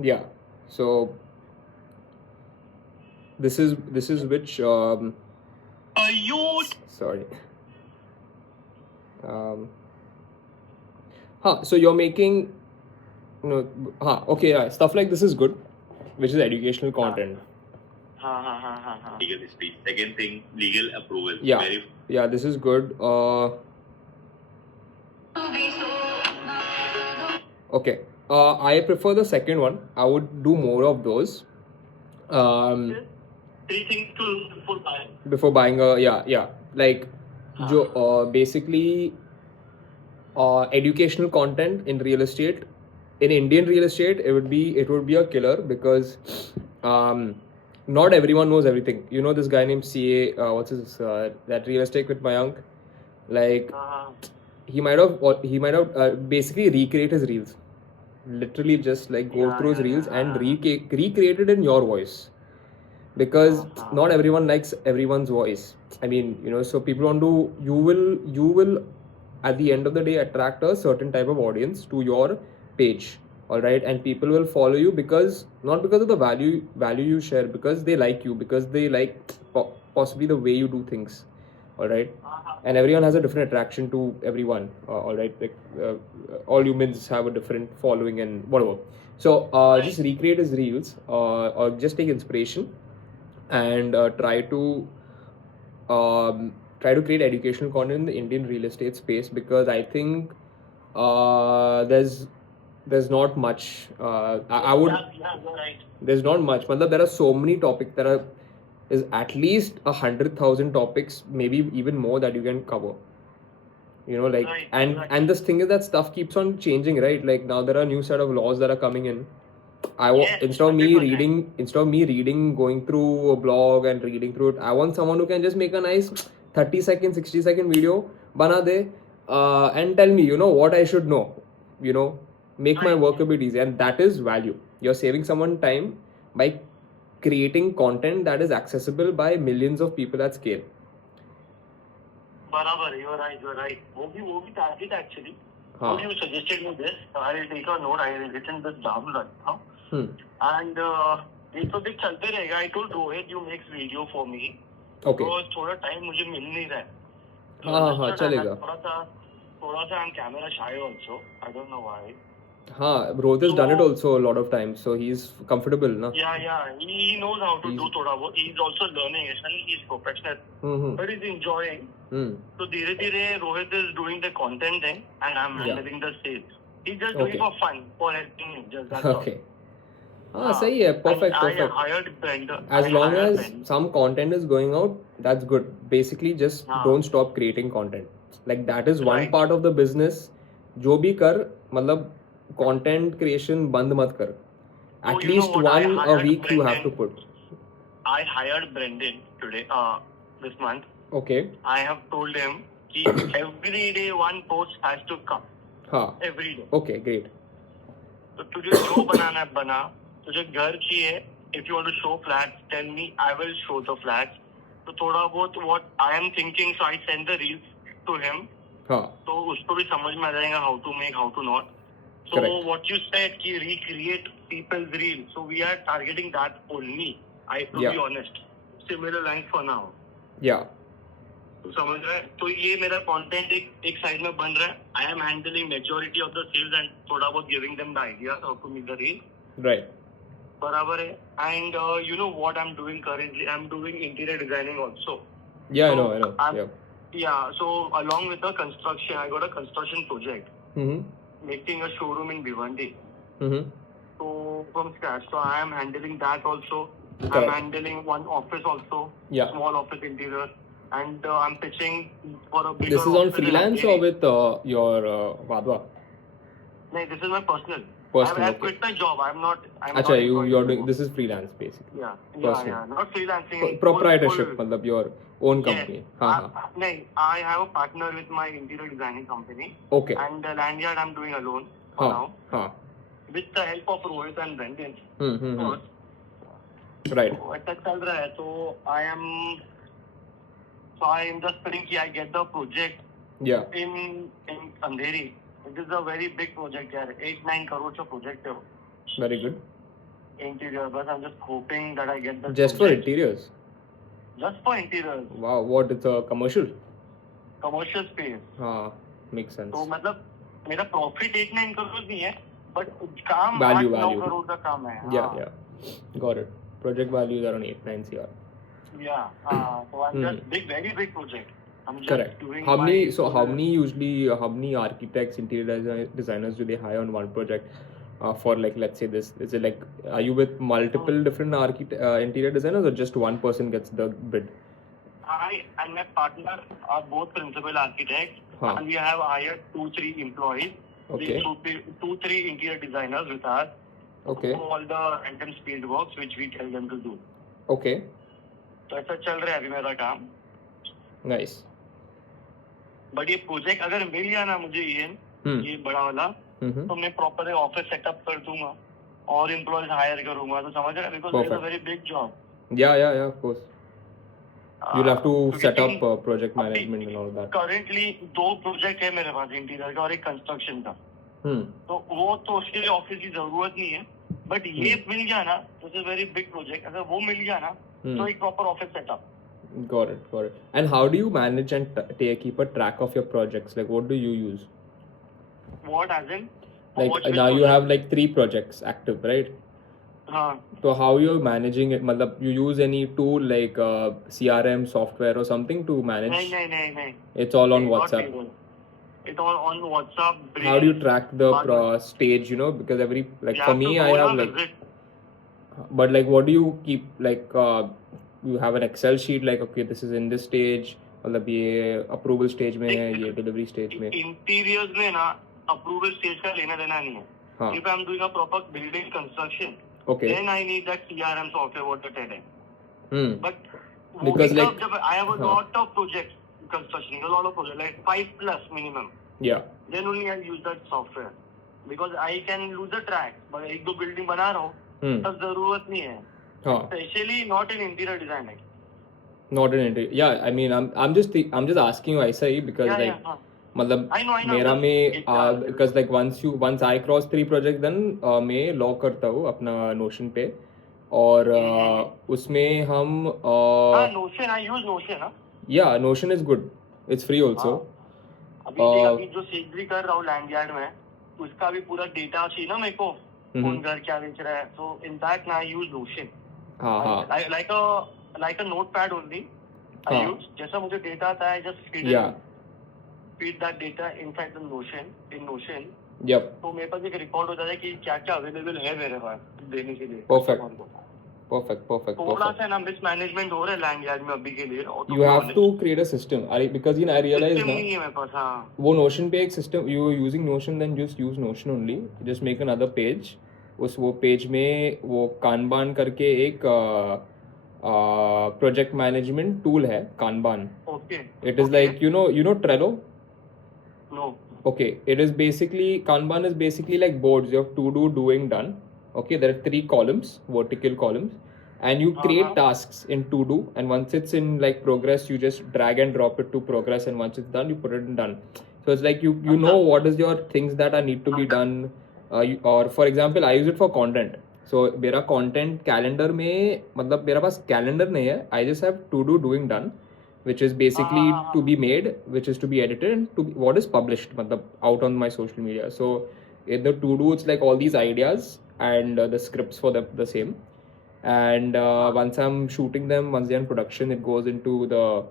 Yeah. So this is which You sorry. So you're making no okay, yeah, stuff like this is good, which is educational content. legal speech. Second thing, legal approval. Yeah. Yeah, this is good. Okay. I prefer the second one. I would do more of those. Three things to look before buying. Before buying like basically educational content in real estate. In Indian real estate, it would be a killer because not everyone knows everything. You know this guy named CA, what's his that real estate with Mayank, like he might have basically recreate his reels, literally just like go through his reels and recreate it in your voice, because not everyone likes everyone's voice. I mean, so people want to, you will at the end of the day attract a certain type of audience to your page. All right, and people will follow you because, not because of the value you share, because they like you, because they like possibly the way you do things. All right, and everyone has a different attraction to everyone. All right, like all humans have a different following and whatever. So just recreate his reels, or just take inspiration and try to create educational content in the Indian real estate space, because I think there's not much. I would. Yeah, you're right. There's not much. Matlab, there are so many topics. There is at least 100,000 topics, maybe even more, that you can cover. Like, Right, and right. and this thing is that stuff keeps on changing, right? Like now there are new set of laws that are coming in. Yes, Instead of me reading, going through a blog and reading through it, I want someone who can just make a nice 30-second, 60-second video, bana de, and tell me, what I should know. Make my work a bit easy, and that is value. You're saving someone time by creating content that is accessible by millions of people at scale. Barabar, you're right. वो भी target actually. हाँ. When you suggested me this, I will take a note. I will written this down right now. And ये तो देख चलते रहेगा. I told Rohit you makes video for me. Okay. तो थोड़ा time मुझे मिल नहीं रहा है. हाँ, चलेगा. थोड़ा सा I'm camera shy also. I don't know why. Rohit has done it also a lot of times, so he's comfortable, na? Yeah. He knows how to do thoda बहुत. He's also learning. He's professional. But he's enjoying. So धीरे-धीरे Rohit is doing the content thing, and I'm handling the sales. He's just doing for fun, for helping me. Just that's all. Okay. सही है, perfect. I hired Brenda. As long as some content is going out, that's good. Basically, just don't stop creating content. Like that is one part of the business. जो भी कर, मतलब content creation बंद मत कर. At least one a week you have to put. I hired Brendan today, this month. Okay. I have told him every day one post has to come. Every day. Okay, great. So तुझे जो बनाना है बना. तुझे घर चाहिए. If you want to show flats, tell me. I will show the flats. So थोड़ा बहुत what I am thinking, so I send the reels to him. तो उसको भी समझ में आ जाएगा how to make, how to not. So correct. What you said कि recreate people's reels. So we are targeting that only. To be honest, similar lines for now. Yeah. तो समझ रहा है. तो ये मेरा content एक side में बन रहा है. I am handling majority of the sales and थोड़ा बहुत giving them the ideas how to make the reel. Right. बराबर है. And you know what I'm doing currently? I'm doing interior designing also. Yeah, so I know. Yeah. So along with the construction, I got a construction project. Making a showroom in Bhiwandi. So from scratch. So I am handling that also. Correct. I'm handling one office also. Yeah. Small office interior. And I'm pitching for a bigger. This is on freelance or with your Vadwa? No, this is my personal. Personal. I've quit my job. I'm not. Achha, you're doing. This is freelance basically. Yeah. Not freelancing. Proprietorship, मतलब your own company. Yes. No, I have a partner with my interior designing company. Okay. And the lanyard I'm doing alone for now. With the help of Rohit and Brendan. Right. So ऐसा चल रहा है. So I am just thinking I get the project. Yeah. In Andheri. It is a very big project, यार. 8-9 crore का project है. Very good. interior, but I'm just hoping that I get the Just for project. interiors? Just for interiors, Wow, what, it's a commercial? commercial space. हाँ, makes sense. तो मतलब मेरा profit 8-9 crore नहीं है, but काम Value, 8-9 value. Crore का काम है. Yeah, yeah. Got it. Project value is around 8-9 CR. Yeah. So I'm just very big project. I'm just Correct. doing How my many, so how full- many architects, interior designers do they hire on one project? For like, let's say this, is it like, are you with multiple different interior designers, or just one person gets the bid? I and my partner are both principal architects, Huh. and we have hired 2-3 employees. Okay. 2-3 interior designers with us. Okay. For all the random speed works which we tell them to do. Okay. तो ऐसा चल रहा है अभी मेरा काम. Nice. But ये project अगर मिल गया ना मुझे ये बड़ा वाला, तो मैं प्रॉपर ऑफिस सेटअप कर दूंगा और एम्प्लॉयज हायर करूंगा. तो समझ रहे हैं, because it's a very big job. Yeah, of course. You'll have to set up project management and all that. Currently 2 project है मेरे पास, इंटीरियर का और एक कंस्ट्रक्शन का. तो वो तो उसके लिए ऑफिस की जरूरत नहीं है, बट ये मिल गया ना, this is very big project. अगर वो मिल गया ना, तो एक proper office setup. Got it. And how do you manage and keep a track of your projects? Like, what do you use? What as in? Like now you have like 3 projects active, right? हाँ. So how you're managing it? मतलब you use any tool like CRM software or something to manage? नहीं. It's all on WhatsApp. It's all on WhatsApp. How do you track the stage? You know, because for me I have like. But like, what do you keep like? You have an Excel sheet like, okay, this is in this stage, मतलब ये approval stage में है, ये delivery stage में. Interiors में ना approval stage का लेना देना नहीं है. हाँ. If I'm doing a proper building construction, okay, then I need that CRM software what you're telling. But because like I have a lot of projects construction, a lot of projects like 5+ minimum. Yeah. Then only I use that software because I can lose the track. But एक दो building बना रहा हूँ, तब जरूरत नहीं है. Especially not in interior designing. Not in interior. Yeah, I mean, I'm just asking you ऐसा ही because मतलब मेरा में because like once I cross 3 projects then मैं log करता हूँ अपना Notion पे और उसमें हम Notion, I use Notion. Yeah, Notion is good. It's free also. अभी जो सेल भी कर रहा हूँ लैंडयार्ड में, उसका भी पूरा डेटा चाहिए ना मेरे को, कौन घर क्या बेच रहा है. So in that I use Notion. Like a notepad only. I use जैसा मुझे डेटा आता है, just feed that data inside the Notion, in Notion. Yep. तो मेरे पास एक रिकॉर्ड हो जाता है कि क्या क्या अवेलेबल है मेरे पास देने के लिए. Perfect. थोड़ा सा ना मिसमैनेजमेंट हो रहा है लैंडयार्ड में अभी के लिए. You have to create a system. Because I realize system ना नहीं है मेरे पास. हाँ. वो Notion पे एक system, you are using Notion, then just use Notion only. Just make another page. वो पेज में वो कानबान करके एक प्रोजेक्ट मैनेजमेंट टूल है, Kanban. Okay. It is like you know Trello. No. Okay, it is basically Kanban is basically like boards. You have to do, doing, done. Okay, there are 3 columns, vertical columns, and you create tasks in to do. And once it's in like progress, you just drag and drop it to progress. And once it's done, you put it in done. So it's like you know what is your things that are need to be done. Or for example, I use it for content. So मेरा content calendar में मतलब मेरा पास calendar नहीं है. I just have to do, doing, done, which is basically to be made, which is to be edited, and to be, what is published matlab, out on my social media. So in the to do, it's like all these ideas and the scripts for the same. And once I'm shooting them, once they're in production, it goes into the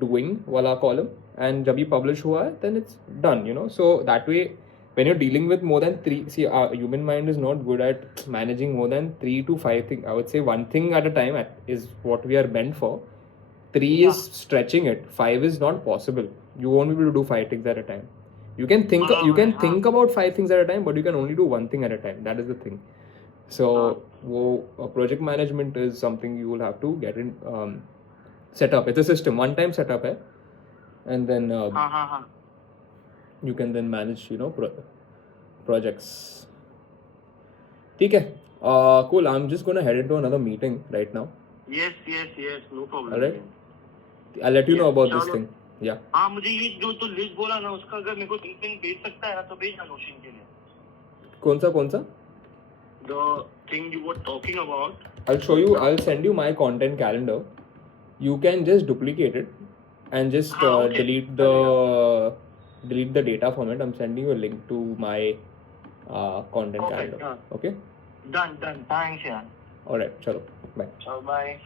doing wala column, and जब ये publish हुआ है, then it's done. So that way, when you're dealing with more than 3, see, our human mind is not good at managing more than 3 to 5 things. I would say one thing at a time is what we are meant for. 3 is stretching it. 5 is not possible. You won't be able to do 5 things at a time. You can think about 5 things at a time, but you can only do 1 thing at a time. That is the thing. So project management is something you will have to get in set up. It's a system, one-time setup hai, and then you can then manage projects. ठीक है. Cool. I'm just gonna head into another meeting right now. Yes, no problem. Alright. I'll let you know about this thing. Yeah. हाँ, मुझे ये जो तो list बोला ना, उसका अगर मेरे को लिंक भेज सकता है तो भेजना Notion के लिए. कौन सा the thing you were talking about. I'll show you. I'll send you my content calendar. You can just duplicate it and just Okay. delete the data from it. I'm sending you a link to my content Okay, calendar. done. Okay. Done. Thanks, yeah. All right. Chalo. Bye. So bye.